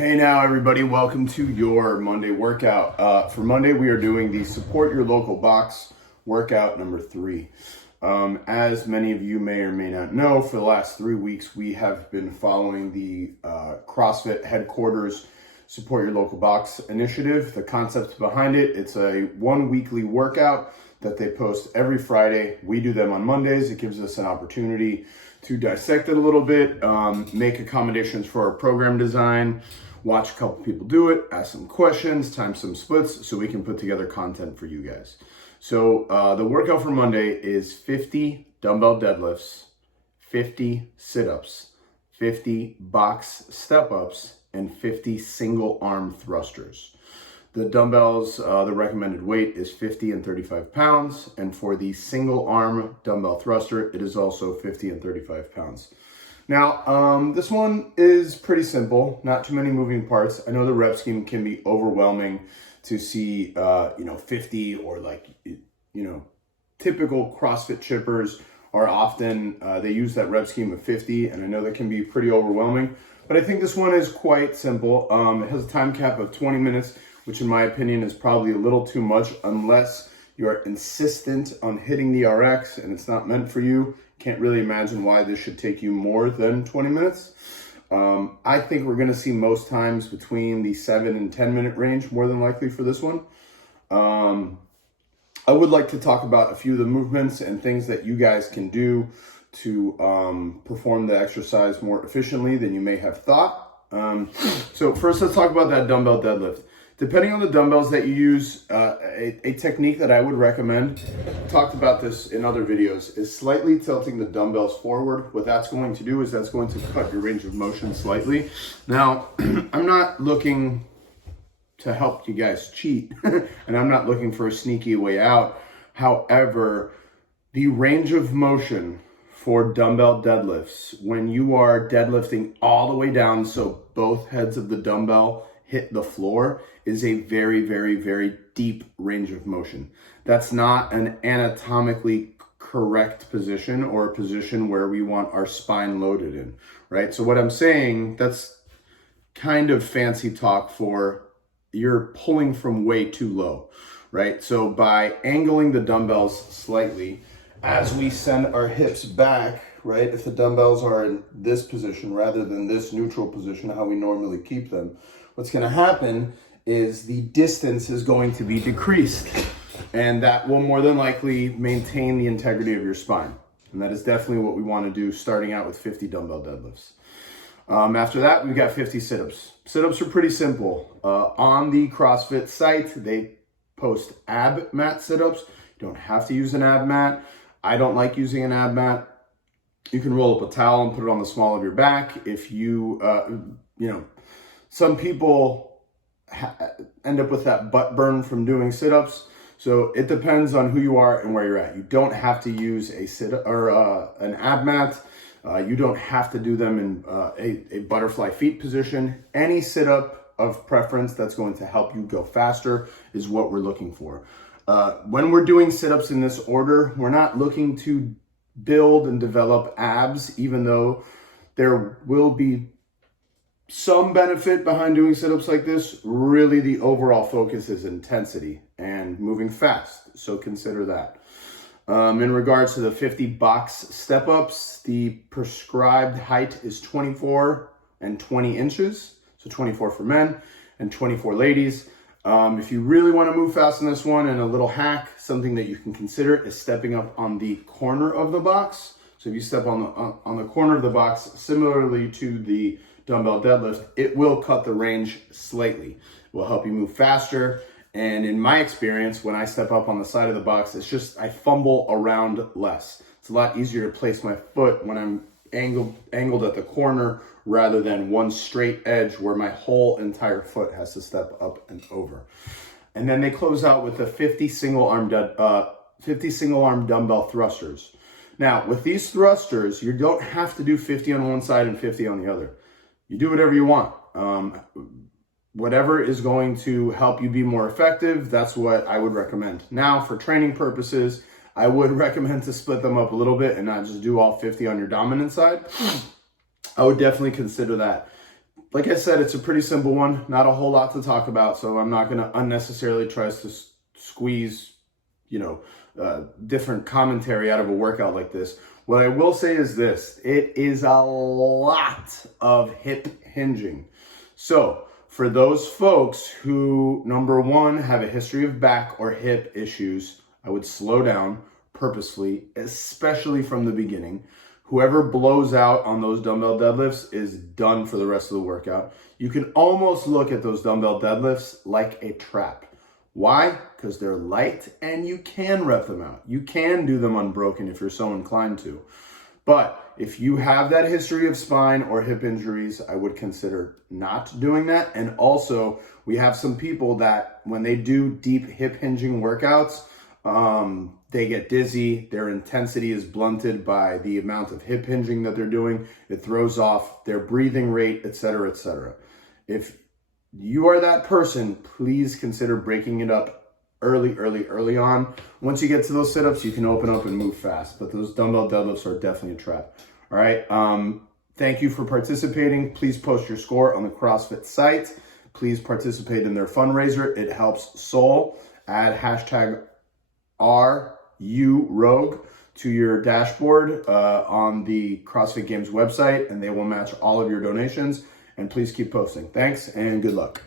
Hey now everybody, welcome to your Monday workout. For Monday we are doing the support your local box workout number 3. As many of you may or may not know, for the last 3 weeks we have been following the CrossFit headquarters support your local box initiative. The concept behind it, it's a 1 weekly workout that they post every Friday. We do them on Mondays. It gives us an opportunity to dissect it a little bit, make accommodations for our program design, watch a couple people do it, ask some questions, time some splits, so we can put together content for you guys. So the workout for Monday is 50 dumbbell deadlifts, 50 sit-ups, 50 box step-ups, and 50 single arm thrusters. The dumbbells, the recommended weight is 50 and 35 pounds. And for the single arm dumbbell thruster, it is also 50 and 35 pounds. Now, this one is pretty simple, not too many moving parts. I know the rep scheme can be overwhelming to see, 50 or typical CrossFit chippers are often, they use that rep scheme of 50. And I know that can be pretty overwhelming, but I think this one is quite simple. It has a time cap of 20 minutes. Which in my opinion is probably a little too much unless you're insistent on hitting the RX and it's not meant for you. Can't really imagine why this should take you more than 20 minutes. I think we're gonna see most times between the 7 and 10 minute range, more than likely for this one. I would like to talk about a few of the movements and things that you guys can do to perform the exercise more efficiently than you may have thought. So first let's talk about that dumbbell deadlift. Depending on the dumbbells that you use, a technique that I would recommend, talked about this in other videos, is slightly tilting the dumbbells forward. What that's going to do is that's going to cut your range of motion slightly. Now, I'm not looking to help you guys cheat, and I'm not looking for a sneaky way out. However, the range of motion for dumbbell deadlifts, when you are deadlifting all the way down so both heads of the dumbbell hit the floor, is a very, very, very deep range of motion. That's not an anatomically correct position or a position where we want our spine loaded in, right? So what I'm saying, that's kind of fancy talk for you're pulling from way too low, right? So by angling the dumbbells slightly, as we send our hips back, right? If the dumbbells are in this position rather than this neutral position, how we normally keep them, what's going to happen is the distance is going to be decreased, and that will more than likely maintain the integrity of your spine. And that is definitely what we want to do, starting out with 50 dumbbell deadlifts. After that, we've got 50 sit-ups. Sit-ups are pretty simple. On the CrossFit site, they post ab mat sit-ups. You don't have to use an ab mat. I don't like using an ab mat. You can roll up a towel and put it on the small of your back. If you, some people end up with that butt burn from doing sit-ups. So it depends on who you are and where you're at. You don't have to use a sit or an ab mat. You don't have to do them in a butterfly feet position. Any sit-up of preference that's going to help you go faster is what we're looking for. When we're doing sit-ups in this order, we're not looking to build and develop abs, even though there will be some benefit behind doing sit-ups like this. Really, the overall focus is intensity and moving fast. So consider that. In regards to the 50 box step-ups, the prescribed height is 24 and 20 inches. So 24 for men and 24 ladies. If you really want to move fast in this one, and a little hack, something that you can consider is stepping up on the corner of the box. So if you step on the corner of the box, similarly to the dumbbell deadlift, it will cut the range slightly. It will help you move faster. And in my experience, when I step up on the side of the box, it's just I fumble around less. It's a lot easier to place my foot when I'm angled at the corner rather than one straight edge where my whole entire foot has to step up and over. And then they close out with the 50 single arm dumbbell thrusters. Now, with these thrusters, you don't have to do 50 on one side and 50 on the other. You do whatever you want. Whatever is going to help you be more effective, that's what I would recommend. Now, for training purposes, I would recommend to split them up a little bit and not just do all 50 on your dominant side. I would definitely consider that. like I said, it's a pretty simple one, not a whole lot to talk about. So I'm not going to unnecessarily try to squeeze, different commentary out of a workout like this. What I will say is this: it is a lot of hip hinging. So for those folks who, number one, have a history of back or hip issues, I would slow down purposely, especially from the beginning. Whoever blows out on those dumbbell deadlifts is done for the rest of the workout. You can almost look at those dumbbell deadlifts like a trap. Why? Because they're light and you can rep them out. You can do them unbroken if you're so inclined to. But if you have that history of spine or hip injuries, I would consider not doing that. And also, we have some people that when they do deep hip hinging workouts, they get dizzy. Their intensity is blunted by the amount of hip hinging that they're doing. It throws off their breathing rate, etc., etc. If you are that person, please consider breaking it up early on. Once you get to those sit-ups, you can open up and move fast. But those dumbbell deadlifts are definitely a trap. All right. Thank you for participating. Please post your score on the CrossFit site. Please participate in their fundraiser. It helps Soul. Add hashtag RURogue to your dashboard on the CrossFit Games website, and they will match all of your donations. And please keep posting. Thanks and good luck.